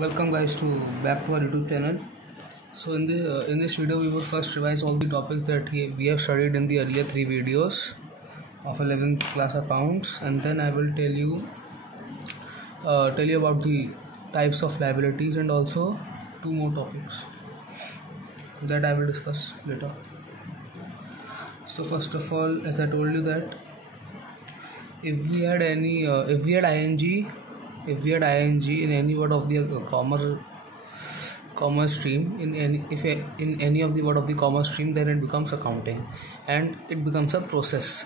Welcome guys to back to our YouTube channel. So in this video we will first revise all the topics that we have studied in the earlier 3 videos of 11th class accounts, and then I will tell you about the types of liabilities and also 2 more topics that I will discuss later. So first of all, as I told you that if we had ing in any word of the commerce stream, in any of the word of the commerce stream, then it becomes accounting and it becomes a process.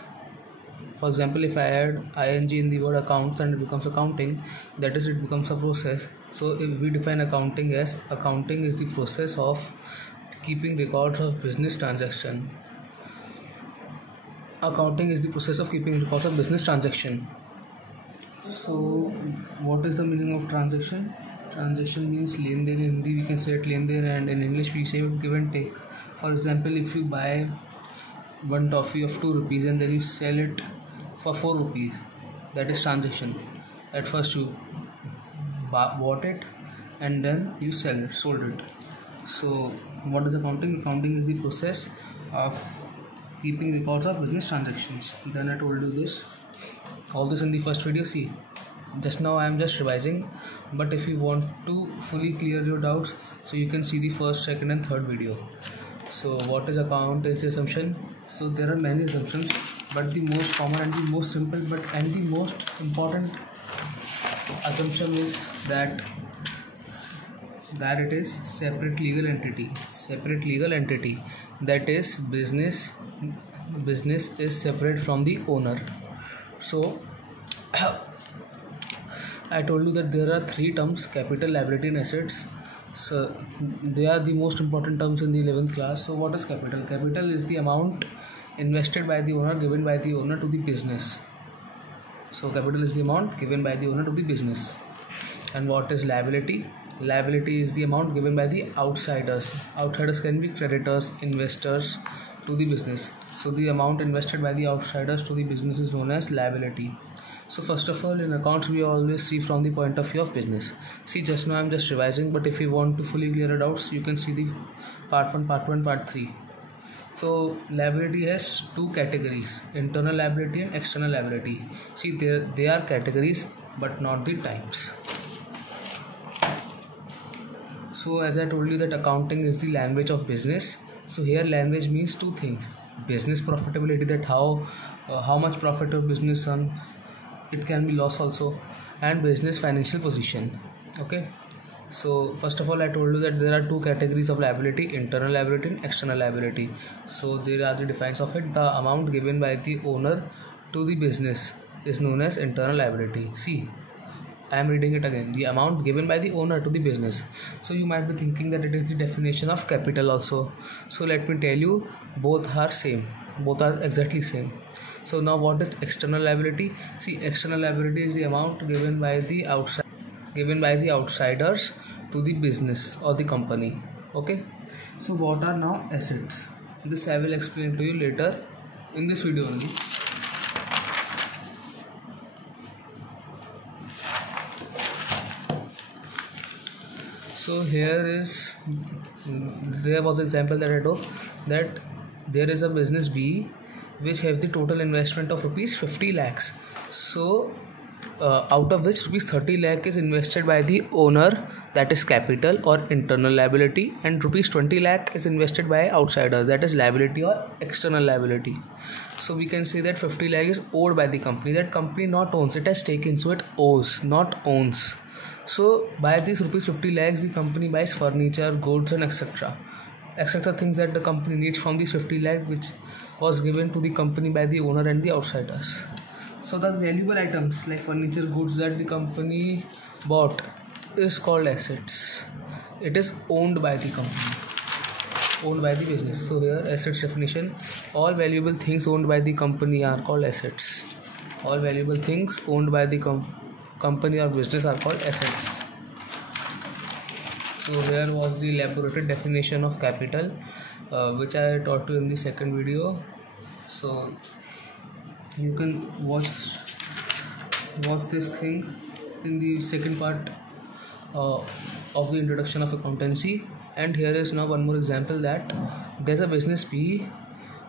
For example, if I add ing in the word accounts, then it becomes accounting, that is, it becomes a process. So if we define accounting as accounting is the process of keeping records of business transaction. Accounting is the process of keeping records of business transaction. So what is the meaning of transaction? Transaction means len den. In Hindi we can say it len den, and in English we say give and take. For example, if you buy one toffee of 2 rupees and then you sell it for 4 rupees, that is transaction. At first you bought it and then you sold it. So what is accounting? Accounting is the process of keeping records of business transactions. Then I told you this, all this in the first video. See, just now I am just revising, but if you want to fully clear your doubts, so you can see the first, second and third video. So what is accountancy assumption? So there are many assumptions, but the most common and the most simple and the most important assumption is that it is separate legal entity. That is, business is separate from the owner. So I told you that there are 3 terms: capital, liability and assets. So they are the most important terms in the 11th class. So what is capital? Capital is the amount invested by the owner, given by the owner to the business. So capital is the amount given by the owner to the business. And what is liability? Liability is the amount given by the outsiders. Outsiders can be creditors, investors to the business. So the amount invested by the outsiders to the business is known as liability. So first of all, in accounts we always see from the point of view of business. See, just now I am just revising, but if you want to fully clear your doubts, you can see the part 1, part 2 and part 3. So liability has 2 categories: internal liability and external liability. See, they are categories but not the types. So as I told you that accounting is the language of business. So here language means 2 things: business profitability, that how much profit your business earn, it can be loss also, and business financial position. Okay, so first of all I told you that there are 2 categories of liability: internal liability and external liability. So there are the definitions of it. The amount given by the owner to the business is known as internal liability. See, I am reading it again: the amount given by the owner to the business. So you might be thinking that it is the definition of capital also. So let me tell you, both are exactly same. So now what is external liability? See, external liability is the amount given by the outsiders to the business or the company. Okay, so what are now assets? This I will explain to you later in this video only. So there was an example that I told, that there is a business B which has the total investment of rupees 50 lakhs. So out of which rupees 30 lakh is invested by the owner, that is capital or internal liability, and rupees 20 lakh is invested by outsiders, that is liability or external liability. So we can say that 50 lakh is owed by the company. That company not owns, it has taken, so it owes, not owns. So by these rupees 50 lakhs, the company buys furniture, goods and etc. things that the company needs from these 50 lakh, which was given to the company by the owner and the outsiders. So the valuable items like furniture, goods that the company bought is called assets. It is owned by the company, owned by the business. So here assets definition: all valuable things owned by the company are called assets. All valuable things owned by the company or business are called assets. So here was the elaborated definition of capital, which I taught you in the second video. So you can watch this thing in the second part uh, of the introduction of accountancy. And here is now one more example, that there's a business B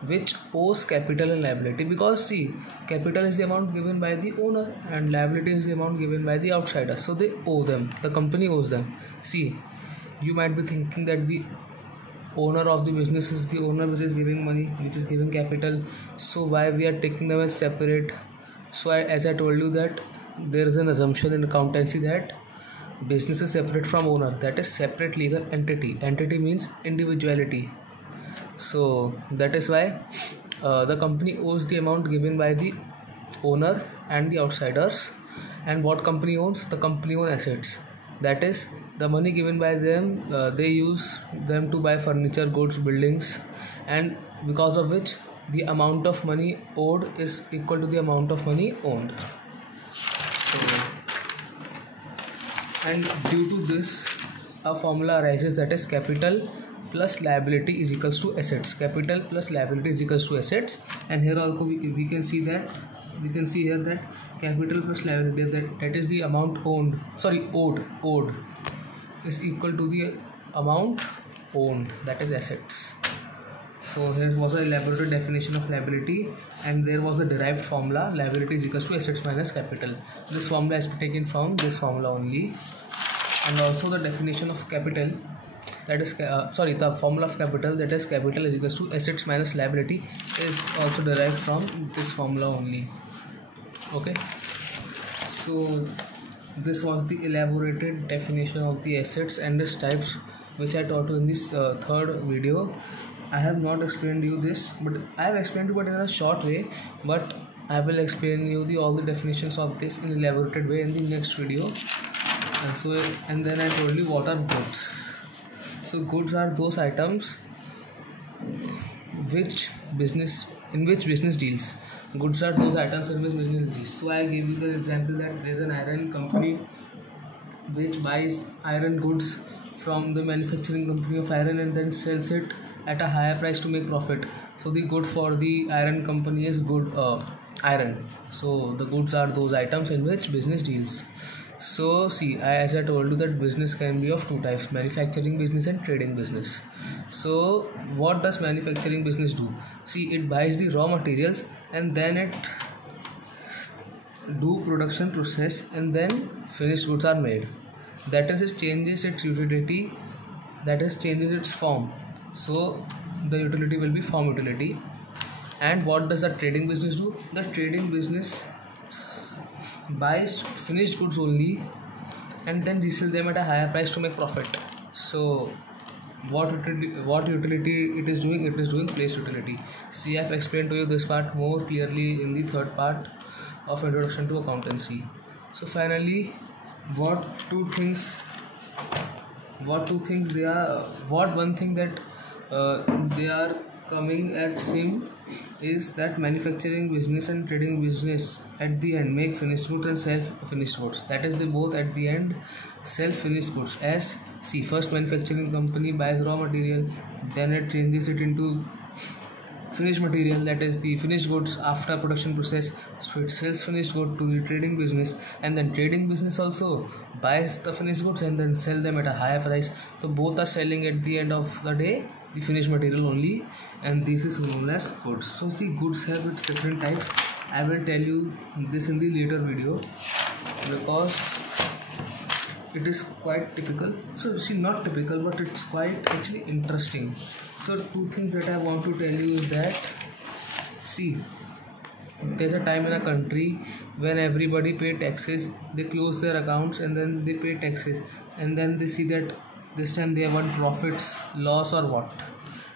which owes capital and liability, because see, capital is the amount given by the owner and liability is the amount given by the outsider, so they owe them, the company owes them. See, you might be thinking that the owner of the business is the owner which is giving money, which is giving capital, so why we are taking them as separate? So as I told you that there is an assumption in accountancy that business is separate from owner, that is separate legal entity. Entity means individuality. So that is why the company owes the amount given by the owner and the outsiders. And what company owns? The company owns assets, that is the money given by them, they use them to buy furniture, goods, buildings, and because of which the amount of money owed is equal to the amount of money owned. So, and due to this a formula arises, that is capital plus liability is equals to assets. Capital plus liability is equals to assets. And here also we can see that, we can see here that capital plus liability, that is the amount owed is equal to the amount owned, that is assets. So here was a elaborate definition of liability, and there was a derived formula, liability is equals to assets minus capital. This formula is taken from this formula only. And also the definition of capital, that is the formula of capital, that is capital is equals to assets minus liability, is also derived from this formula only. Okay, so this was the elaborated definition of the assets and its types, which I taught you in this third video. I have not explained you this, but I have explained you but in a short way, but I will explain you all the definitions of this in elaborated way in the next video. And then I told you what are goods. So goods are those items in which business deals. Goods are those items in which business deals. So I gave you the example that there is an iron company which buys iron goods from the manufacturing company of iron and then sells it at a higher price to make profit. So the good for the iron company is good iron. So the goods are those items in which business deals. So see, as I told you that business can be of two types, manufacturing business and trading business. So what does manufacturing business do? See, it buys the raw materials and then it do production process and then finished goods are made. That is, it changes its utility, that is changes its form. So the utility will be form utility. And what does the trading business do? The trading business buys finished goods only and then resell them at a higher price to make profit. So what utility it is doing? It is doing place utility. See, I have explained to you this part more clearly in the third part of introduction to accountancy. So finally, one thing that they are coming at same is that manufacturing business and trading business at the end make finished goods and sell finished goods. That is, they both at the end sell finished goods. As see, first manufacturing company buys raw material, then it changes it into finished material, that is the finished goods after production process. So it sells finished good to the trading business, and then trading business also buys the finished goods and then sell them at a higher price. So both are selling at the end of the day the finished material only, and this is known as goods. So see, goods have its different types. I will tell you this in the later video because it is quite typical. So see, not typical, but it's quite actually interesting. So two things that I want to tell you is that, see, there's a time in a country when everybody pay taxes, they close their accounts and then they pay taxes, and then they see that this time they want profits, loss or what.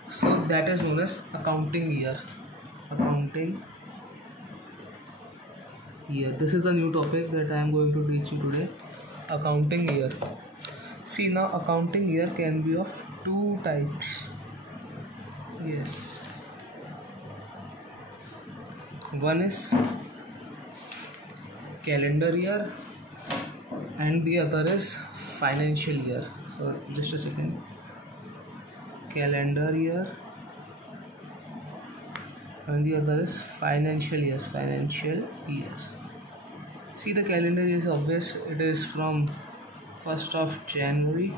So that is known as accounting year. Accounting year. This is the new topic that I am going to teach you today. Accounting year. See, now accounting year can be of two types. Yes. One is calendar year and the other is financial year. So just a second. Calendar year and the other is financial year. Financial year. See, the calendar year is obvious. It is from 1st of January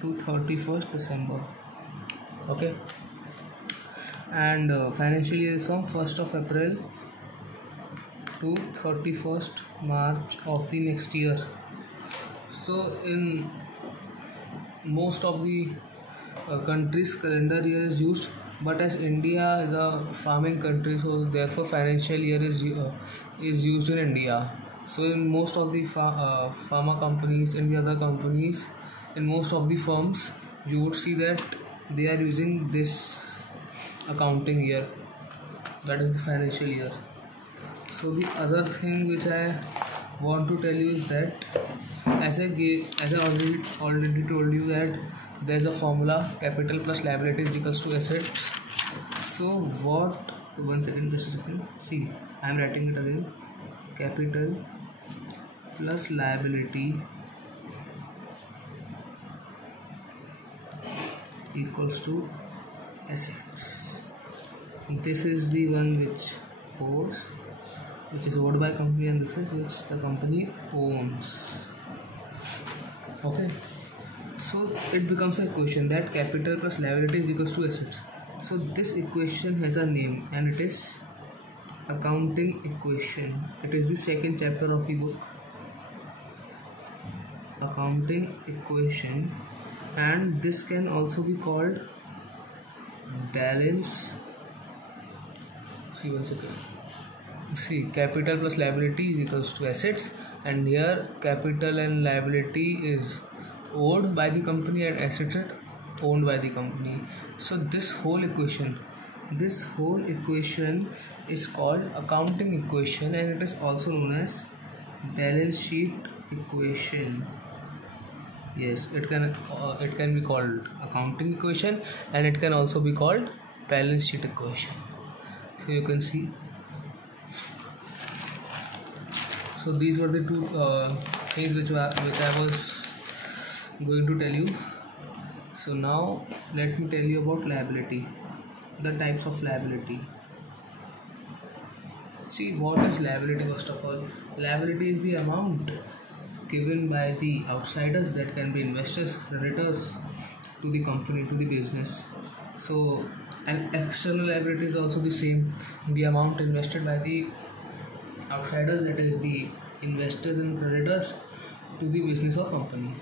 to 31st December. Okay, and financial year is from 1st of April to 31st March of the next year. So in most of the countries calendar year is used, but as India is a farming country, so therefore financial year is used in India. So in most of the pharma companies and the other companies, in most of the firms, you would see that they are using this accounting year, that is the financial year. So the other thing which I want to tell you is that as I already told you that there is a formula, capital plus liability is equals to assets. So what, one second, just a second, see, I am writing it again, capital plus liability equals to assets. This is the one which is owned by company, and this is which the company owns. Okay, so it becomes a equation that capital plus liability is equals to assets. So this equation has a name, and it is accounting equation. It is the second chapter of the book, accounting equation, and this can also be called balance. See, one second. See, capital plus liability is equals to assets, and here capital and liability is owed by the company and assets are owned by the company. So this whole equation is called accounting equation, and it is also known as balance sheet equation. Yes, it can be called accounting equation, and it can also be called balance sheet equation. So you can see. So these were the two things which I was going to tell you. So now let me tell you about liability, the types of liability. See, what is liability? First of all, liability is the amount given by the outsiders, that can be investors, creditors, to the company, to the business. So and external liability is also the same, the amount invested by the outsiders, that is the investors and creditors, to the business or company.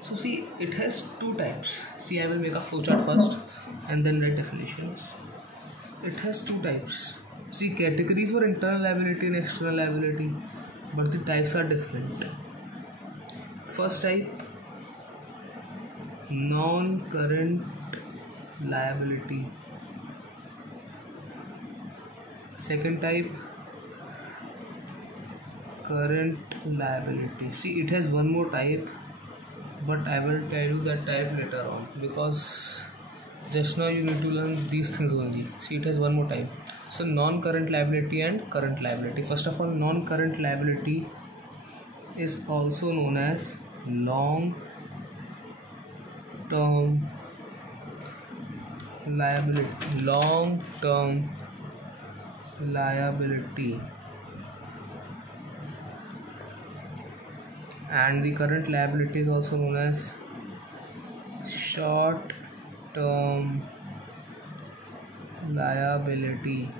So see, it has two types. See, I will make a flowchart first and then write definitions. It has two types. See, categories for internal liability and external liability, but the types are different. First type, non-current liability. Second type, current liability. See, it has one more type, but I will tell you that type later on, because just now you need to learn these things only. See, it has one more type. So non-current liability and current liability. First of all, non-current liability is also known as long-term liability, and the current liability is also known as short-term liability.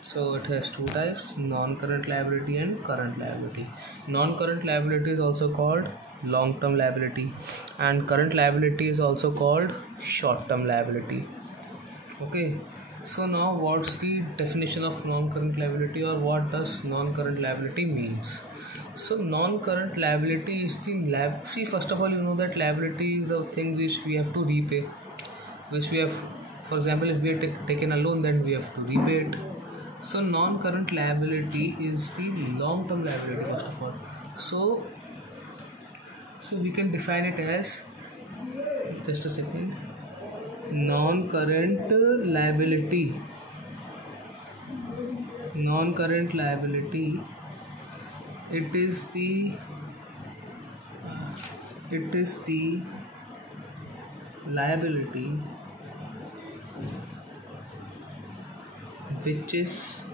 So it has two types, non-current liability and current liability. Non-current liability is also called long-term liability, and current liability is also called short-term liability. Okay, so now what's the definition of non-current liability, or what does non-current liability means? So non-current liability is the see, first of all, you know that liability is the thing which we have to repay, which we have, for example, if we have taken a loan, then we have to repay it. So non-current liability is the long-term liability, first of all. So we can define it as, just a second, non-current liability. Non-current liability, it is the liability which is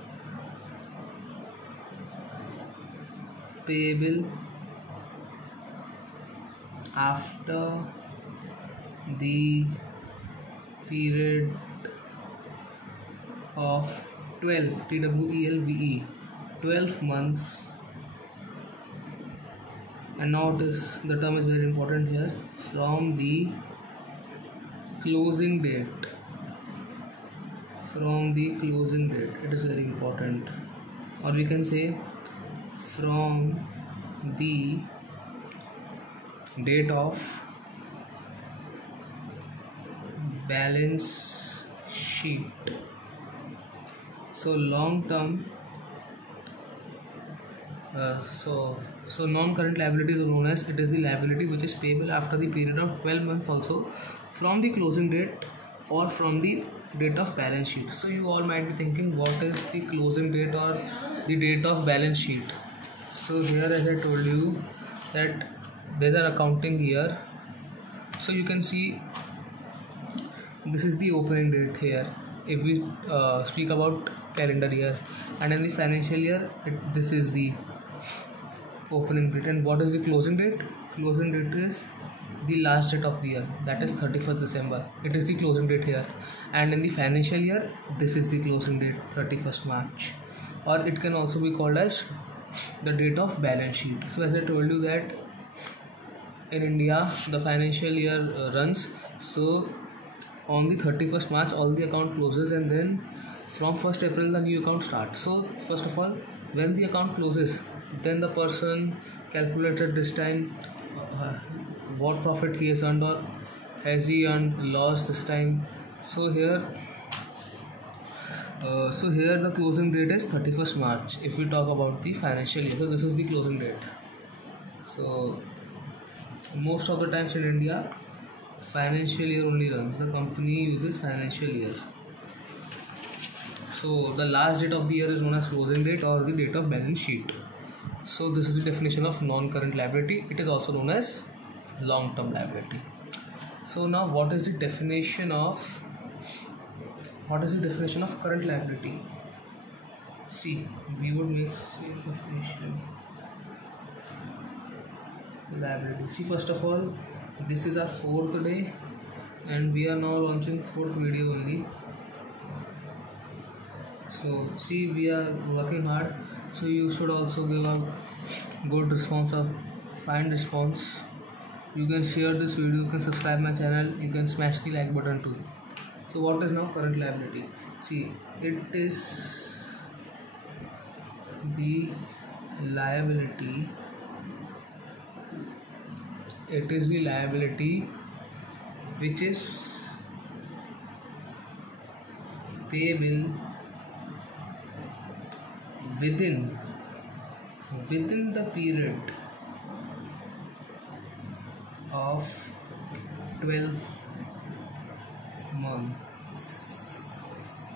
payable after the period of 12 TWELVE 12 months. And now the term is very important here, from the closing date. From the closing date, it is very important. Or we can say from the date of balance sheet. So long term, so non-current liabilities are known as, it is the liability which is payable after the period of 12 months also, from the closing date or from the date of balance sheet. So you all might be thinking, what is the closing date or the date of balance sheet? So here, as I told you, that there's an accounting year. So you can see this is the opening date here if we speak about calendar year, and in the financial year this is the opening date. And what is the closing date? Closing date is the last date of the year, that is 31st December. It is the closing date here. And in the financial year, this is the closing date, 31st March, or it can also be called as the date of balance sheet. So as I told you that in India the financial year runs, so on the 31st March all the account closes, and then from 1st April the new account starts. So first of all, when the account closes, then the person calculates at this time what profit he has earned, or has he earned loss this time. So here the closing date is 31st March if we talk about the financial year. So this is the closing date. So most of the times in India, financial year only runs. The company uses financial year. So the last date of the year is known as closing date or the date of balance sheet. So this is the definition of non-current liability. It is also known as long-term liability. So now what is the definition of current liability? See, we would make same definition. Liability. See, first of all, this is our 4th day and we are now launching 4th video only. So see, we are working hard, so you should also give a good response, or fine response. You can share this video, you can subscribe my channel, you can smash the like button too. So what is now current liability? See, it is the liability which is payable within the period of 12 months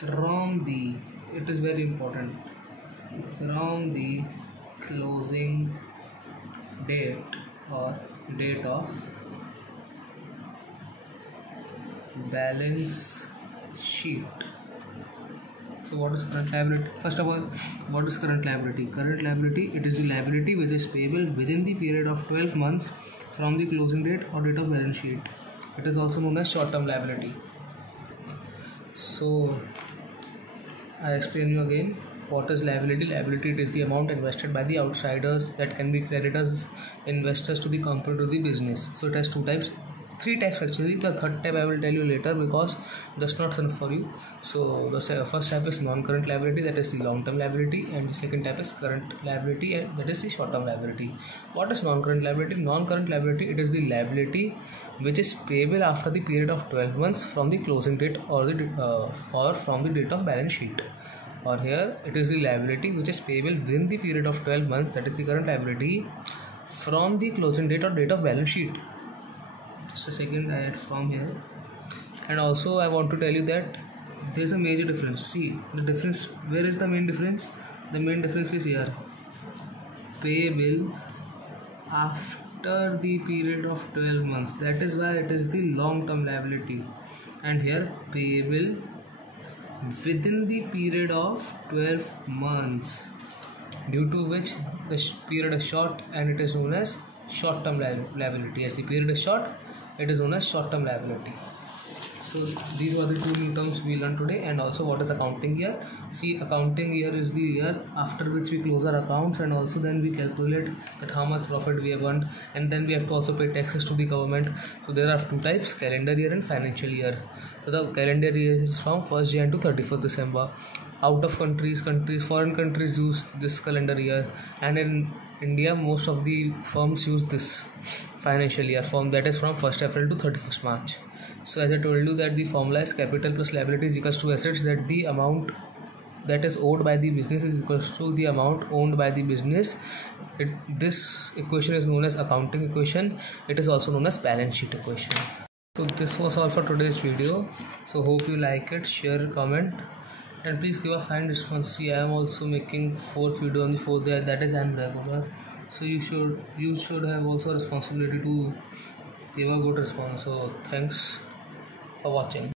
from the, it is very important, from the closing date or date of balance sheet. So what is current liability? First of all, what is current liability? Current liability, it is the liability which is payable within the period of 12 months from the closing date or date of balance sheet. It is also known as short-term liability. So I explain you again. What is liability? Liability, it is the amount invested by the outsiders, that can be creditors, investors to the company, to the business. So it has three types actually. The third type I will tell you later because that's not enough for you. So the first type is non-current liability, that is the long-term liability, and the second type is current liability, and that is the short-term liability. What is non-current liability? Non-current liability, it is the liability which is payable after the period of 12 months from the closing date or from the date of balance sheet. Or here it is the liability which is payable within the period of 12 months, that is the current liability, from the closing date or date of balance sheet. Just a second, I add from here. And also I want to tell you that there is a major difference. See the difference. Where is the main difference? The main difference is here. Payable after the period of 12 months. That is why it is the long-term liability. And here payable within the period of 12 months, due to which the period is short, and it is known as short-term liability. As the period is short, it is known as short-term liability. So these were the two new terms we learned today. And also, what is accounting year? See, accounting year is the year after which we close our accounts, and also then we calculate that how much profit we have earned, and then we have to also pay taxes to the government. So there are two types: calendar year and financial year. So the calendar year is from 1st Jan to 31st December. Out of foreign countries use this calendar year, and in India most of the firms use this financial year form, that is from 1st April to 31st March. So as I told you that the formula is capital plus liability is equals to assets, that the amount that is owed by the business is equals to the amount owned by the business. This equation is known as accounting equation. It is also known as balance sheet equation. So this was all for today's video. So hope you like it, share, comment, and please give a fine response. See, I am also making 4th video on the 4th day, that is I am regular. So you should have also a responsibility to give a good response. So thanks for watching.